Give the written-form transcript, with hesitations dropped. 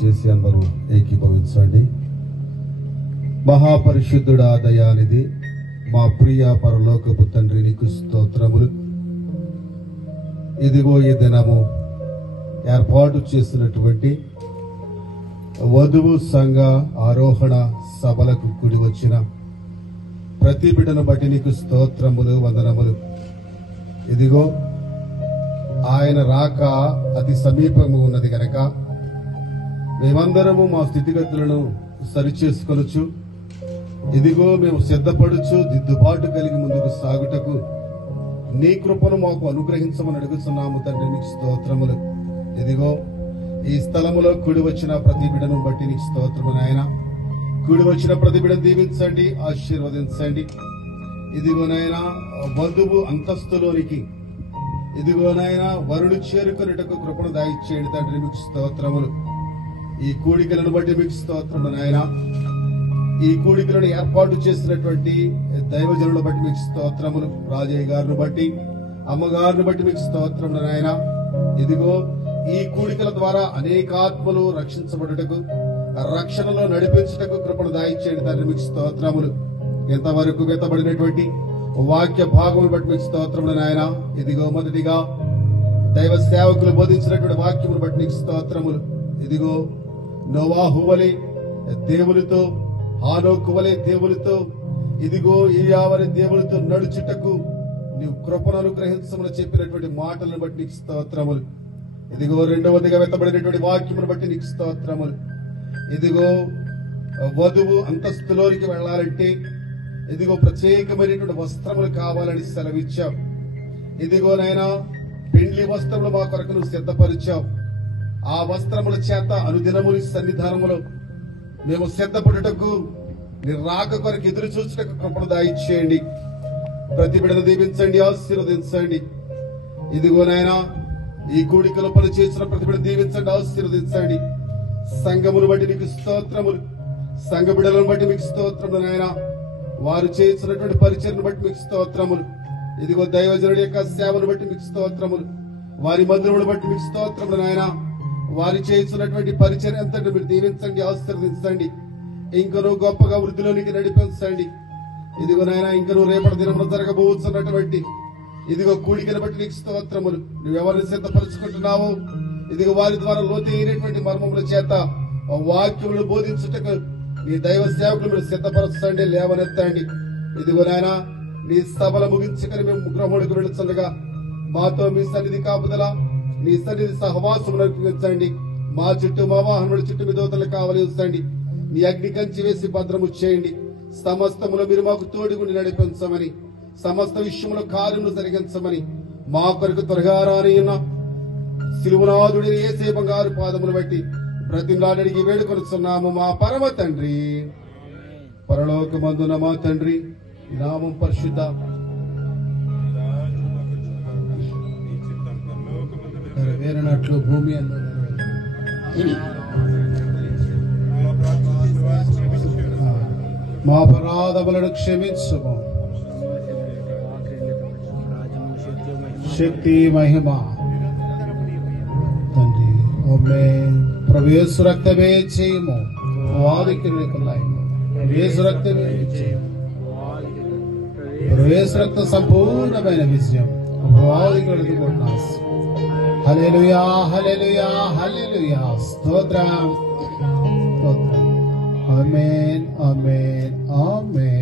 చేసి అందరూ ఏకీభవించండి. మహాపరిశుద్ధుడా దయానిధి మా ప్రియ పరలోకపు తండ్రి, నీకు స్తోత్రములు. ఇదిగో ఈ దినము ఏర్పాటు చేసినటువంటి వధువు సంఘ ఆరోహణ సభలకు కూడి వచ్చిన ప్రతి బిడ్డను బట్టి నీకు స్తోత్రములు, వందనములు. ఇదిగో ఆయన రాక అతి సమీపము ఉన్నది కనుక మేమందరము మా స్థితిగతులను సరిచేసుకొనొచ్చు. ఇదిగో మేము సిద్ధపడుచు దిద్దుబాటు కలిగి ముందుకు సాగుటకు నీ కృపను మాకు అనుగ్రహించమని అడుగుతున్నాము తండ్రి, నీకు స్తోత్రములు. ఇదిగో ఈ స్థలములో కూడి వచ్చిన ప్రతి బిడ్డను బట్టి నీకు స్తోత్రము నాయన. కూడి వచ్చిన ప్రతి బిడ్డను దీవించండి, ఆశీర్వదించండి. ఇదిగోనైనా వధువు అంతస్తులోనికి ఇదిగోనైనా వరుడు చేరుకునేటకు కృపను దాయిచ్చేయండి తండ్రి, మీకు స్తోత్రములు. ఈ కూడికలను బట్టి మీకు స్తోత్రములు నాయన. ఈ కూడికలను ఏర్పాటు చేసినటువంటి దైవజనులను బట్టి మీకు స్తోత్రములు. రాజయ్య గారిని బట్టి, అమ్మగారిని బట్టి మీకు స్తోత్రములు నాయన. ఇదిగో ఈ కూడికల ద్వారా అనేకాత్మలు రక్షించబడుటకు, రక్షణలో నడిపించుటకు కృపను దాయిచ్చేయండి తండ్రి, మీకు స్తోత్రములు. ఇంతవరకు వెతబడినటువంటి వాక్య భాగములు బట్టి మీకు స్తోత్రములు నాయన. ఇదిగో మొదటిగా దైవ సేవకులు బోధించినటువంటి వాక్యములు బట్టి నీకు స్తోత్రములు. ఇదిగో నోవాహు వలె దేవునితో, హానోకు వలె దేవునితో, ఇదిగో ఏలియావలె దేవునితో నడుచుటకు నీవు కృపను అనుగ్రహించమని చెప్పినటువంటి మాటలను బట్టి నీకు స్తోత్రములు. ఇదిగో రెండవదిగా వెతబడినటువంటి వాక్యమును బట్టి నీకు స్తోత్రములు. ఇదిగో వధువు అంతస్తులోనికి వెళ్లాలంటే ఇదిగో ప్రత్యేకమైనటువంటి వస్త్రములు కావాలని సెలవిచ్చావు. ఇదిగోనైనా పెండ్లి వస్త్రములు మా కొరకు నువ్వు సిద్ధపరిచావు. ఆ వస్త్రముల చేత అనుదినముని సన్నిధానములో మేము సిద్ధపడుటకు నీ రాక కొరకు ఎదురు చూచుటకు కృపను దాయిచ్చేయండి. ప్రతి బిడ్డను దీవించండి, ఆశీర్వదించండి. ఇదిగోనైనా ఈ కూడికలో పని చేసిన ప్రతి బిడ్డను దీవించండి, ఆశీర్వదించండి. సంఘమును బట్టి నీకు స్తోత్రములు, సంఘ బిడ్డలను బట్టి మీకు స్తోత్రములు నాయన. వారు చేసినటువంటి పరిచయను బట్టి మీకు స్తోత్రములు. ఇదిగో దైవజనుడి యొక్క సేవను బట్టి మీకు స్తోత్రములు, వారి మందిరమును బట్టి మీకు స్తోత్రములు నాయన. వారు చేసినటువంటి పరిచయం అంతటి మీరు దీవించండి, ఆశీర్వదించండి. ఇంకనూ గొప్పగా వృద్ధిలోనికి నడిపించండి. ఇదిగో నాయన, ఇంకనూ రేపటి దినమున జరగబోతున్నటువంటి ఇదిగో కూడికను బట్టి నీకు స్తోత్రములు. నువ్వెవరిని సిద్ధపరుచుకుంటున్నావు, ఇదిగో వారి ద్వారా లోతైనటువంటి మర్మముల చేత వాక్యములు బోధించుటకు నీ దైవ సేవకులు మీరు సిద్ధపరచండి, లేవనెత్తండి. ఇదిగో నాయన, నీ సభల ముగించుకొని మేము గృహముడికి వెళుతుండగా మాతో మీ సన్నిధి కాపుదల, నీ సన్నిధి సహవాసములు నడిపించండి. మా చుట్టూ, మా వాహనముల చుట్టూ మీ దూతలు కావలి ఉంచండి. నీ అగ్ని కంచి వేసి భద్రము చేయండి. సమస్తములో మీరు మాకు తోడుగుండి నడిపించమని, సమస్త విషయంలో కార్యములు జరిగించమని మా కొరకు త్వరగా రానియున్న సిలువనాథుడి యేసే బంగారు పాదములు బట్టి బ్రతిమలాడి వేడుకొనుచున్నాము మా పరమ తండ్రి. పరలోకమందున మా తండ్రి, నామం పరిశుద్ధ నెరవేరినట్లు భూమి అందు మా అపరాధములను క్షమించుము. శక్తి మహిమ తండ్రి ప్రవేశ రక్తమే చేయము, వారికి ప్రవేశ రక్తమే చేయము. ప్రవేశ రక్త సంపూర్ణమైన విజయం వారికి వెళుతున్నాం. హల్లెలూయా, హల్లెలూయా, హల్లెలూయా. స్తోత్రం, స్తోత్రం. ఆమేన్, ఆమేన్, ఆమేన్.